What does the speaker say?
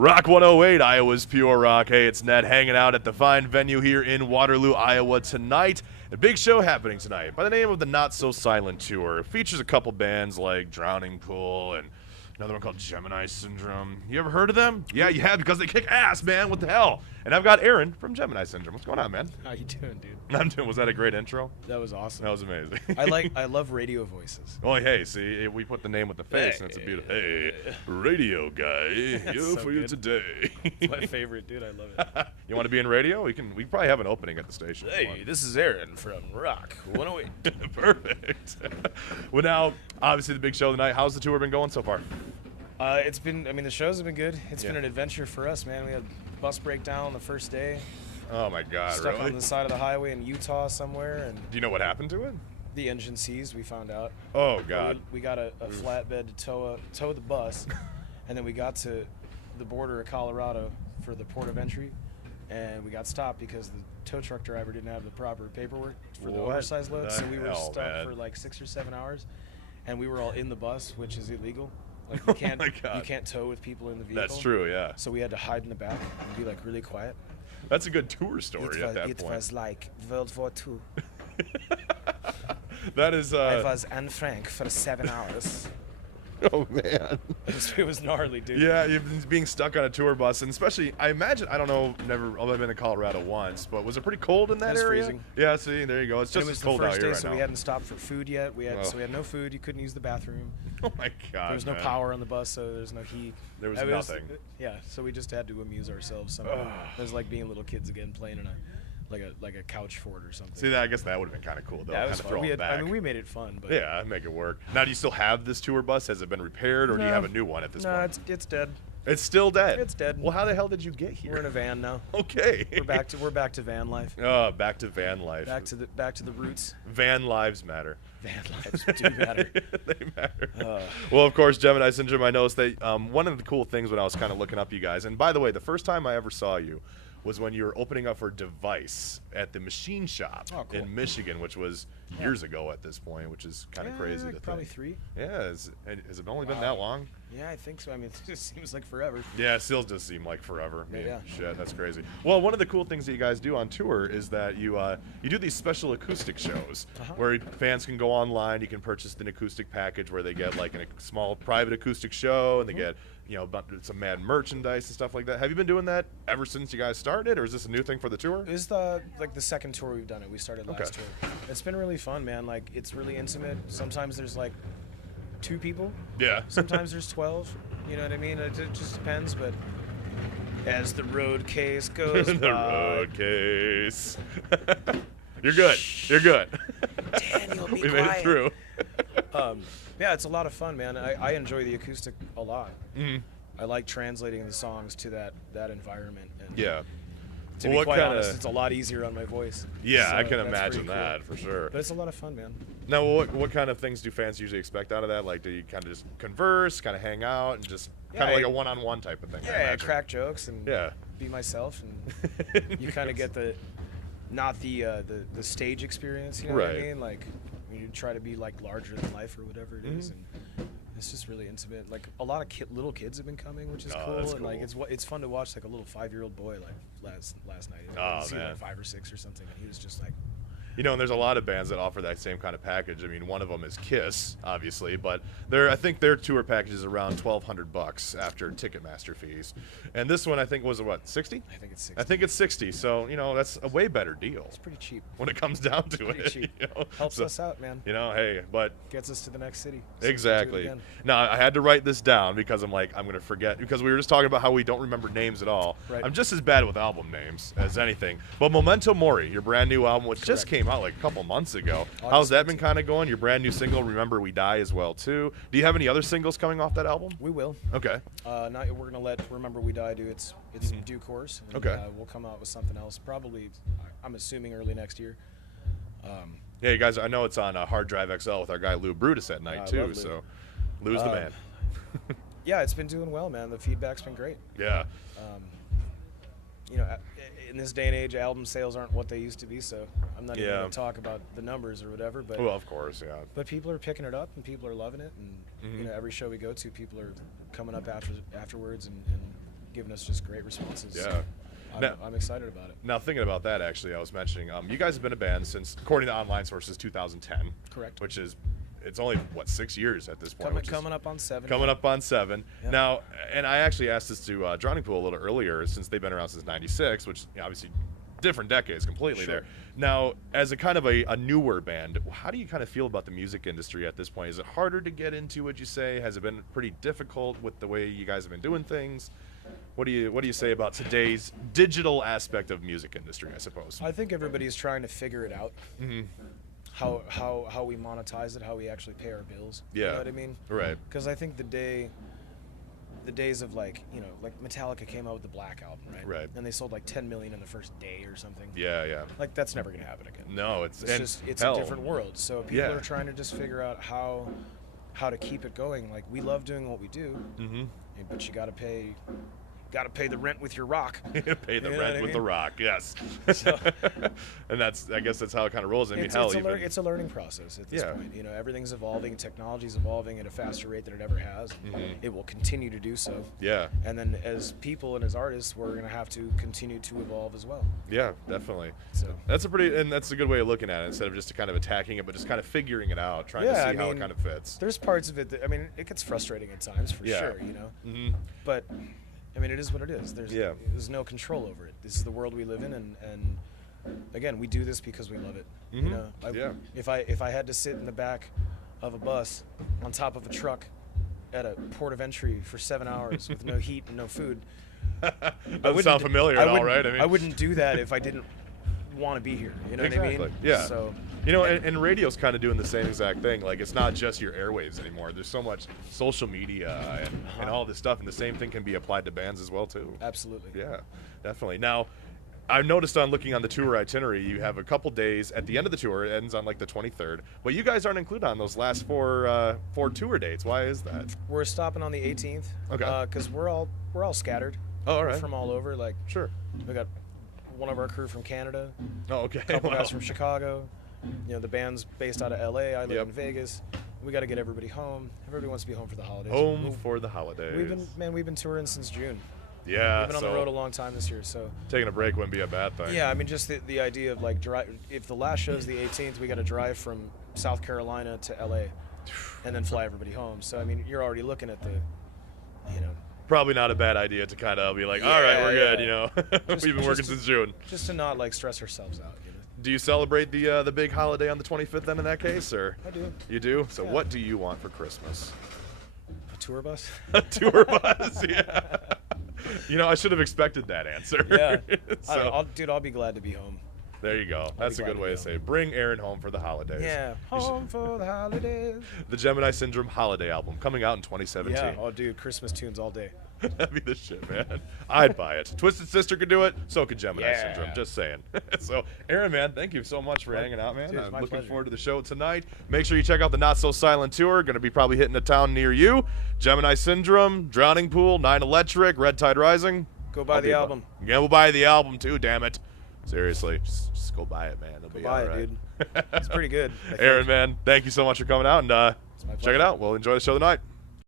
Rock 108, Iowa's Pure Rock. Hey, it's Ned hanging out at the fine venue here in Waterloo, Iowa tonight. A big show happening tonight by the name of the Not So Silent Tour. It features a couple bands like Drowning Pool and another one called Gemini Syndrome. You ever heard of them? Yeah, you have, because they kick ass, man. What the hell? And I've got Aaron from Gemini Syndrome. What's going on, man? How you doing, dude? I'm doing. Was that a great intro? That was awesome. That was amazing. I love radio voices. Oh, hey, see, we put the name with the face, and it's a beautiful. Hey, radio guy, you so for you good. today. It's my favorite, dude. I love it. You want to be in radio? We probably have an opening at the station. if you want. This is Aaron from Rock 108. Perfect. Well, now, obviously, the big show tonight. How's the tour been going so far? It's been, the shows have been good. It's been an adventure for us, man. We had bus breakdown on the first day. Oh my God, Stuck really? on the side of the highway in Utah somewhere, and Do you know what happened to it? the engine seized. We found out. Oh God. We got a flatbed to tow the bus, and then we got to the border of Colorado for the port of entry, and we got stopped because the tow truck driver didn't have the proper paperwork for the What oversized load. the So we were hell, stuck man? for like 6 or 7 hours, and we were all in the bus, which is illegal. Like you can't my God. you can't tow with people in the vehicle. That's true, yeah. So we had to hide in the back and be like really quiet. That's a good tour story at that it point. was like World War II. That is. I was Anne Frank for 7 hours. Oh man. It was gnarly, dude. Yeah, you've being stuck on a tour bus, and especially, I imagine, I don't know, I've been to Colorado once, but was it pretty cold in that It was area? freezing. Yeah, see, there you go. It's just It was as the cold out first here day, right so now. we hadn't stopped for food yet. Oh. So we had no food. You couldn't use the bathroom. Oh my God. There was no man. power on the bus, so there's no heat. There was It nothing. Yeah, so we just had to amuse ourselves somehow. It was like being little kids again, playing in a couch fort or something. See, I guess that would have been kind of cool, though. Yeah, it Kind was of fun. throw We it had, back. I mean, we made it fun, but Yeah, I'd make it work. Now, do you still have this tour bus? Has it been repaired, or do you No. have a new one at this no, point? it's dead. It's still dead. It's dead. Well, how the hell did you get here? We're in a van now. Okay. We're back to van life. Back to van life. Back to the roots. Van lives matter. Van lives do matter. They matter. Well, of course, Gemini Syndrome, I noticed that one of the cool things when I was kind of looking up you guys, and by the way, the first time I ever saw you was when you were opening up for Device at the Machine Shop Oh, cool. in Michigan, which was years ago at this point, which is kind of crazy to probably think. 3. Yeah, has it only been that long? Yeah, I think so. I mean, it just seems like forever. Yeah, it still does seem like forever. Man, Yeah. Shit, that's crazy. Well, one of the cool things that you guys do on tour is that you do these special acoustic shows where fans can go online. You can purchase an acoustic package where they get like a small private acoustic show, and they get some mad merchandise and stuff like that. Have you been doing that ever since you guys started, or is this a new thing for the tour? This is the second tour we've done it. We started last tour. It's been really fun, man. Like, it's really intimate. Sometimes there's like 2 people. Yeah. Sometimes there's 12. You know what I mean? It just depends. But as the road case goes The by, road case. You're good. You're good. Daniel, be We made it quiet. through. Yeah, it's a lot of fun, man. I enjoy the acoustic a lot. Mhm. I like translating the songs to that environment. And Yeah. to Well, be what quite kinda- honest, it's a lot easier on my voice. Yeah, So I can that's imagine pretty cool. that for sure. But it's a lot of fun, man. Now, what kind of things do fans usually expect out of that? Like, do you kind of just converse, kind of hang out, and just kind of Yeah, like a one-on-one type of thing? I Yeah, imagine? crack jokes and Yeah. be myself, and you kind of get not the stage experience, you know what I Right. mean? Like, you try to be like larger than life or whatever it is, Mm-hmm. and it's just really intimate. Like, a lot of little kids have been coming, which is Oh, cool, that's and like cool. it's fun to watch like a little 5-year-old boy like last night. You know, Oh, he's man. like 5 or 6 or something, and he was just like, And there's a lot of bands that offer that same kind of package. I mean, one of them is Kiss, obviously, but I think their tour package is around $1,200 after Ticketmaster fees. And this one, I think, was what, 60? I think it's 60. I think it's 60. So that's a way better deal It's pretty cheap. when it comes down to Pretty it. cheap. you Helps So, us out, man. Hey, but Gets us to the next city. So we can do it exactly. again. Now, I had to write this down because I'm going to forget, because we were just talking about how we don't remember names at all. Right. I'm just as bad with album names as anything. But Memento Mori, your brand new album, which just Correct. came out like a couple months ago. August How's that been 19th. kind of going? Your brand new single, Remember We Die, as well, too. Do you have any other singles coming off that album? We will. Okay. We're gonna let Remember We Die do its due course. And, Okay. We'll come out with something else. Probably, I'm assuming early next year. Yeah, you guys, I know it's on Hard Drive XL with our guy Lou Brutus at night, I too. love Lou. So, Lou's the man. Yeah, it's been doing well, man. The feedback's been great. Yeah. In this day and age, album sales aren't what they used to be. So I'm not even Yeah. gonna talk about the numbers or whatever. But Well, of course, yeah. but people are picking it up and people are loving it. And Mm-hmm. every show we go to, people are coming up afterwards and giving us just great responses. Yeah. I'm excited about it. Now, thinking about that, actually, I was mentioning, you guys have been a band since, according to online sources, 2010. Correct. Which is, it's only, what, 6 years at this point? Coming up on 7. Coming up on 7. Yep. Now, and I actually asked this to Drowning Pool a little earlier, since they've been around since '96, which obviously different decades completely Sure. there. Now, as a kind of a newer band, how do you kind of feel about the music industry at this point? Is it harder to get into, would you say? Has it been pretty difficult with the way you guys have been doing things? What do you say about today's digital aspect of music industry, I suppose? I think everybody's trying to figure it out. Mm-hmm. How we monetize it, how we actually pay our bills. Yeah. You know what I mean? Right. Because I think the days of like Metallica came out with the Black Album, right? Right. And they sold like 10 million in the first day or something. Yeah, yeah. Like that's never gonna happen again. No, it's a different world. So people Yeah. are trying to just figure out how to keep it going. Like we love doing what we do, Mm-hmm. but you got to pay the rent with your rock. Pay the You know rent what I with the mean? rock, yes. So- And I guess that's how it kind of rolls. I mean, hell, even it's a learning process at this Yeah. point. You know, everything's evolving, technology's evolving at a faster rate than it ever has. Mhm. It will continue to do so. yeah, And then as people and as artists, we're gonna have to continue to evolve as well. yeah, definitely. So That's a good way of looking at it, instead of just kind of attacking it, but just kind of figuring it out, trying to see how it kind of fits. there's parts of it that it gets frustrating at times for Yeah. sure. You know, Mm-hmm. but it is what it is. There's no control over it. This is the world we live in, and again, we do this because we love it. Mhm. You know, Yeah. If I had to sit in the back of a bus on top of a truck at a port of entry for 7 hours with no heat and no food, Doesn't sound familiar at all, right? I wouldn't do that if I didn't want to be here. You know what I mean? Yeah. So And radio's kind of doing the same exact thing. Like, it's not just your airwaves anymore. There's so much social media and all this stuff, and the same thing can be applied to bands as well, too. absolutely. Yeah, definitely. Now, I've noticed on looking on the tour itinerary, you have a couple days at the end of the tour. It ends on like the 23rd, but you guys aren't included on those last four tour dates. Why is that? We're stopping on the 18th. Okay. Because we're all scattered. Oh, all We're right. from all over. Like Sure. we got one of our crew from Canada, Oh, okay. a couple Wow. guys from Chicago. You know, the band's based out of LA. I live Yep. in Vegas. We got to get everybody home. Everybody wants to be home for the holidays. Home for the holidays. We've been touring since June. Yeah. We've been on the road a long time this year, so taking a break wouldn't be a bad thing. yeah. Just the idea of like if the last show's the 18th, we got to drive from South Carolina to LA, and then fly everybody home. So you're already looking at Probably not a bad idea to kind of be like, all right, we're good. You know, we've been working since June. just to not like stress ourselves out. Do you celebrate the big holiday on the 25th then in that case, or? I do. You do? So Yeah. what do you want for Christmas? A tour bus. A tour bus, yeah. You know, I should have expected that answer. Yeah. So, I'll be glad to be home. there you go. That's a glad good to way be to say it. Bring Aaron home for the holidays. Yeah. You should- Home for the holidays. The Gemini Syndrome holiday album coming out in 2017. Yeah. Oh, dude, Christmas tunes all day. That'd be the shit, man. I'd buy it. Twisted Sister could do it. So could Gemini Yeah. Syndrome. Just saying. So, Aaron, man, thank you so much for hanging out, man. Dude, it's I'm my looking pleasure. forward to the show tonight. Make sure you check out the Not So Silent tour. Going to be probably hitting a town near you. Gemini Syndrome, Drowning Pool, 9 Electric, Red Tide Rising. Go buy the album. Yeah, we'll buy the album too. Damn it. Seriously, just go buy it, man. It'll Go be buy all it, right. dude. It's pretty good. I think. Aaron, man, thank you so much for coming out, and my check it pleasure. out. We'll enjoy the show tonight.